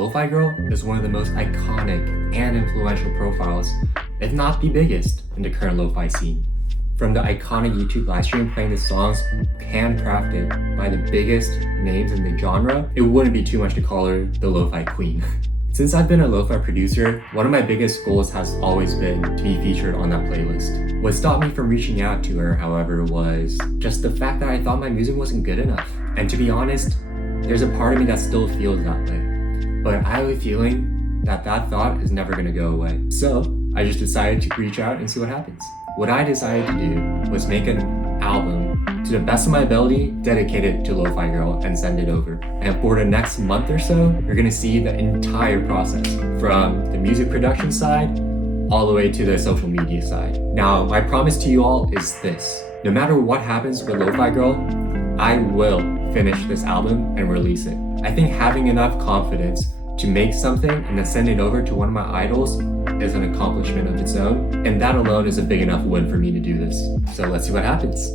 Lofi Girl is one of the most iconic and influential profiles, if not the biggest, in the current lo-fi scene. From the iconic YouTube livestream playing the songs handcrafted by the biggest names in the genre, it wouldn't be too much to call her the lo-fi queen. Since I've been a lo-fi producer, one of my biggest goals has always been to be featured on that playlist. What stopped me from reaching out to her, however, was just the fact that I thought my music wasn't good enough. And to be honest, there's a part of me that still feels that way. But I have a feeling that that thought is never gonna go away. So I just decided to reach out and see what happens. What I decided to do was make an album to the best of my ability, dedicated to Lofi Girl, and send it over. And for the next month or so, you're gonna see the entire process from the music production side all the way to the social media side. Now, my promise to you all is this. No matter what happens with Lofi Girl, I will finish this album and release it. I think having enough confidence to make something and then send it over to one of my idols is an accomplishment of its own, and that alone is a big enough win for me to do this. So let's see what happens.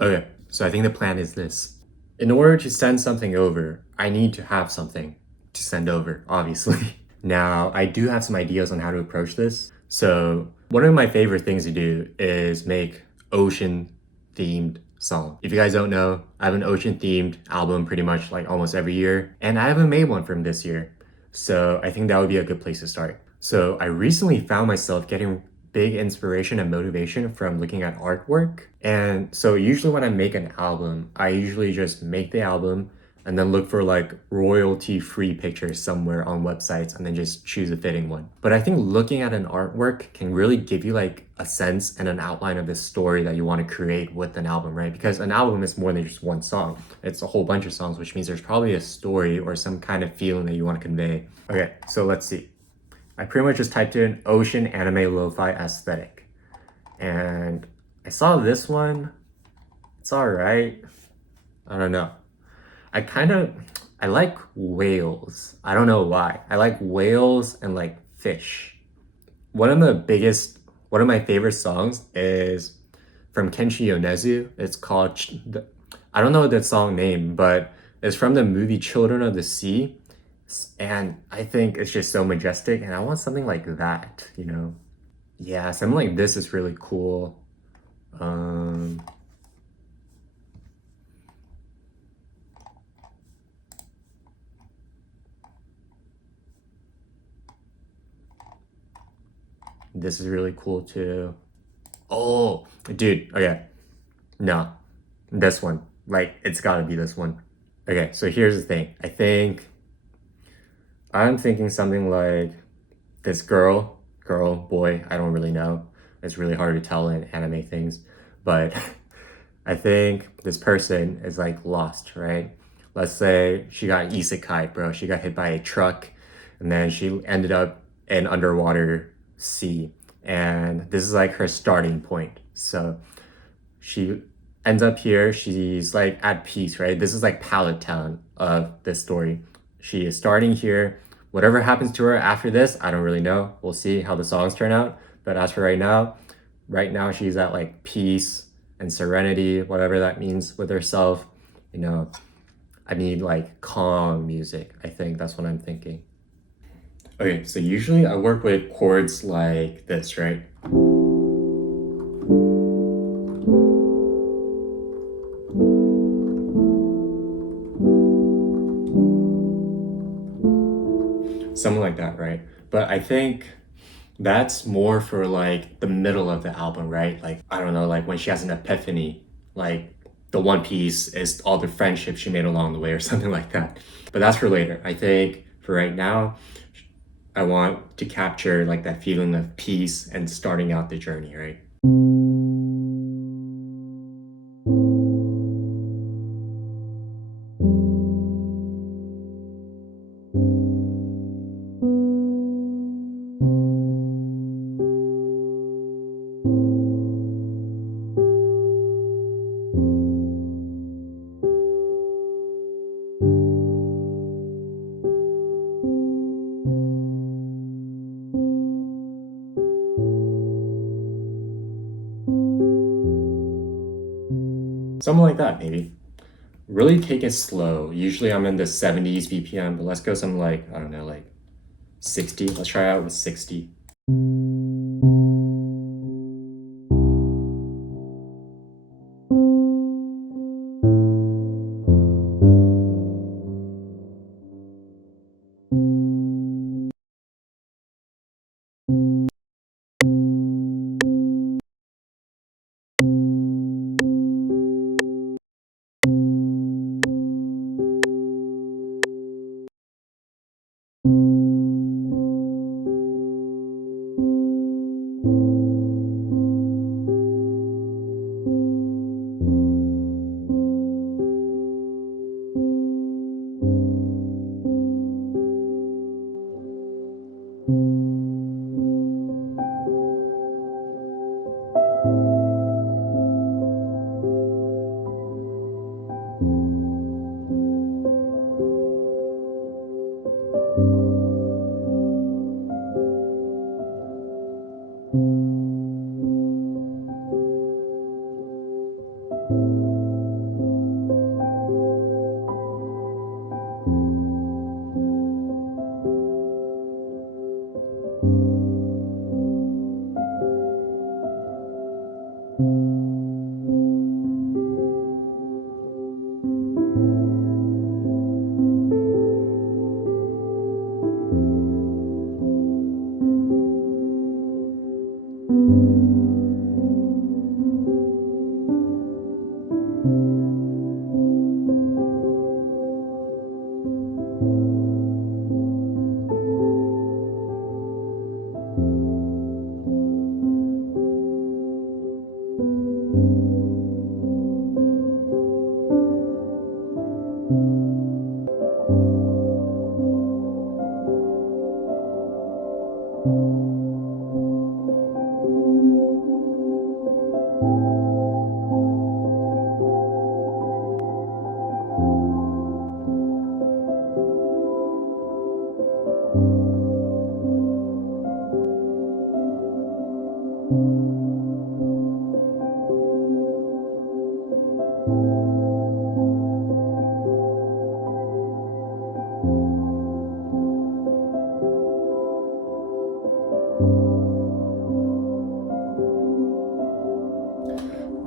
Okay, so I think the plan is this. In order to send something over, I need to have something to send over, obviously. Now, I do have some ideas on how to approach this. So one of my favorite things to do is make ocean-themed song. If you guys don't know, I have an ocean-themed album pretty much like almost every year, and I haven't made one from this year. So I think that would be a good place to start. So I recently found myself getting big inspiration and motivation from looking at artwork. And so usually when I make an album, I usually just make the album and then look for like royalty-free pictures somewhere on websites and then just choose a fitting one. But I think looking at an artwork can really give you like a sense and an outline of the story that you want to create with an album, right? Because an album is more than just one song. It's a whole bunch of songs, which means there's probably a story or some kind of feeling that you want to convey. Okay, so let's see. I pretty much just typed in ocean anime lo-fi aesthetic. And I saw this one. It's all right. I don't know. I like whales. I don't know why. I like whales and like fish. One of my favorite songs is from Kenshi Yonezu. It's called, I don't know the song name, but it's from the movie Children of the Sea. And I think it's just so majestic and I want something like that, you know? Yeah, something like this is really cool. This is really cool too. Oh, dude, okay. No, this one. Like, it's gotta be this one. Okay, so here's the thing. I'm thinking something like this girl, boy, I don't really know. It's really hard to tell in anime things. But I think this person is like lost, right? Let's say she got isekai, bro. She got hit by a truck and then she ended up in underwater sea. And this is like her starting point. So she ends up here. She's like at peace, right? This is like Pallet Town of this story. She is starting here. Whatever happens to her after this, I don't really know. We'll see how the songs turn out. But as for right now she's at like peace and serenity, whatever that means with herself. You know, I need like calm music. I think that's what I'm thinking. Okay, so usually I work with chords like this, right? Something like that, right? But I think that's more for like the middle of the album, right? Like, I don't know, like when she has an epiphany, like the one piece is all the friendships she made along the way or something like that. But that's for later. I think for right now, I want to capture like that feeling of peace and starting out the journey, right? Something like that, maybe. really take it slow. Usually I'm in the 70s BPM, but let's go some like, I don't know, like 60. Let's try out with 60.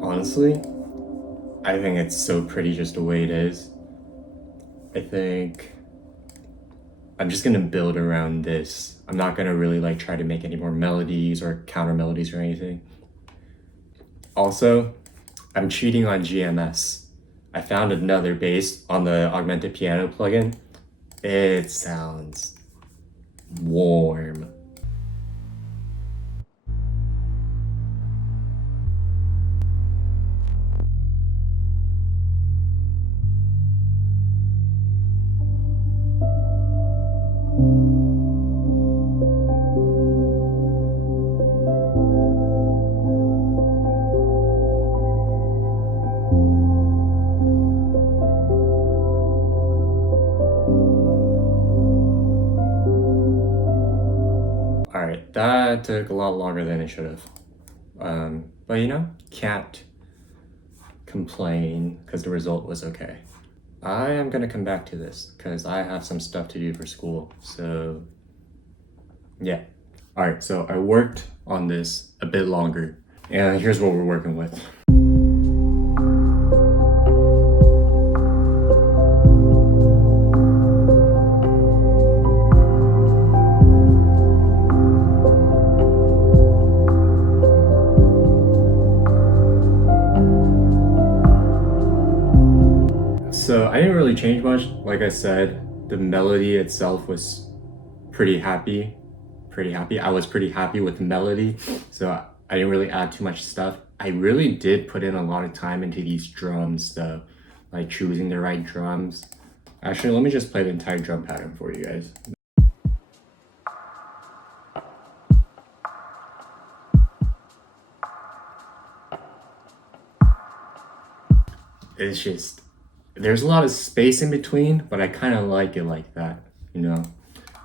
Honestly, I think it's so pretty just the way it is. I think I'm just gonna build around this. I'm not gonna really like try to make any more melodies or counter melodies or anything. Also, I'm cheating on GMS. I found another bass on the augmented piano plugin. It sounds warm. Alright, that took a lot longer than it should have. But you know, can't complain because the result was okay. I am gonna come back to this because I have some stuff to do for school. So, yeah. Alright, so I worked on this a bit longer, and here's what we're working with. So I didn't really change much. Like I said, the melody itself was pretty happy. I was pretty happy with the melody. So I didn't really add too much stuff. I really did put in a lot of time into these drums though, like choosing the right drums. Actually, let me just play the entire drum pattern for you guys. It's just, there's a lot of space in between, but I kind of like it like that, you know?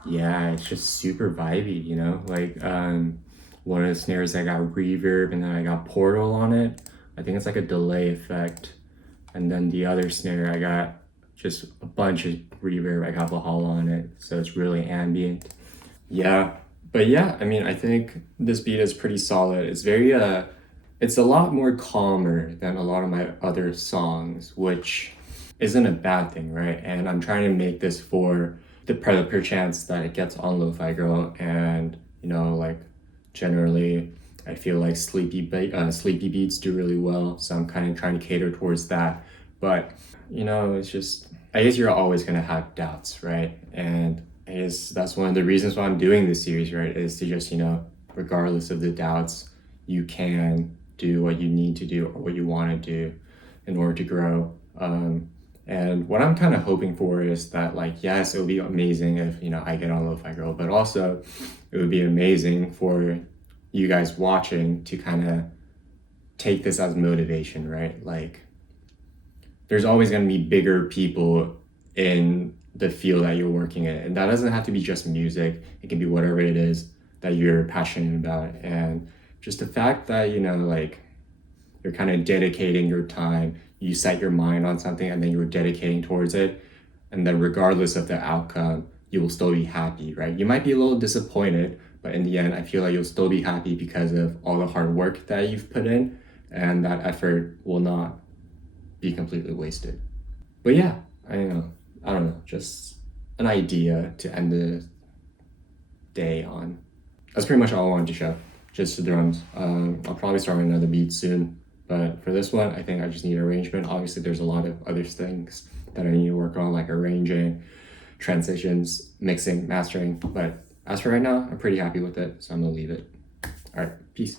Yeah, it's just super vibey, you know? Like, one of the snares I got reverb and then I got portal on it. I think it's like a delay effect. And then the other snare, I got just a bunch of reverb. I got the hollow on it, so it's really ambient. Yeah, but yeah, I mean, I think this beat is pretty solid. It's very it's a lot more calmer than a lot of my other songs, which isn't a bad thing, right? And I'm trying to make this for the perchance that it gets on Lofi Girl, and like generally, I feel like sleepy beats do really well, so I'm kind of trying to cater towards that. But it's just, I guess you're always gonna have doubts, right? And I guess that's one of the reasons why I'm doing this series, right? Is to just regardless of the doubts, you can do what you need to do or what you want to do in order to grow. And what I'm kind of hoping for is that, like, yes, it would be amazing if I get on Lofi Girl, but also it would be amazing for you guys watching to kind of take this as motivation, right? Like, there's always going to be bigger people in the field that you're working in, and that doesn't have to be just music. It can be whatever it is that you're passionate about. And just the fact that like, you're kind of dedicating your time, you set your mind on something and then you're dedicating towards it, and then regardless of the outcome, you will still be happy, right? You might be a little disappointed, but in the end, I feel like you'll still be happy because of all the hard work that you've put in, and that effort will not be completely wasted. But yeah, I don't know, just an idea to end the day on. That's pretty much all I wanted to show, just the drums. I'll probably start on another beat soon, but for this one, I think I just need arrangement. Obviously, there's a lot of other things that I need to work on, like arranging, transitions, mixing, mastering, but as for right now, I'm pretty happy with it, so I'm gonna leave it. All right, peace.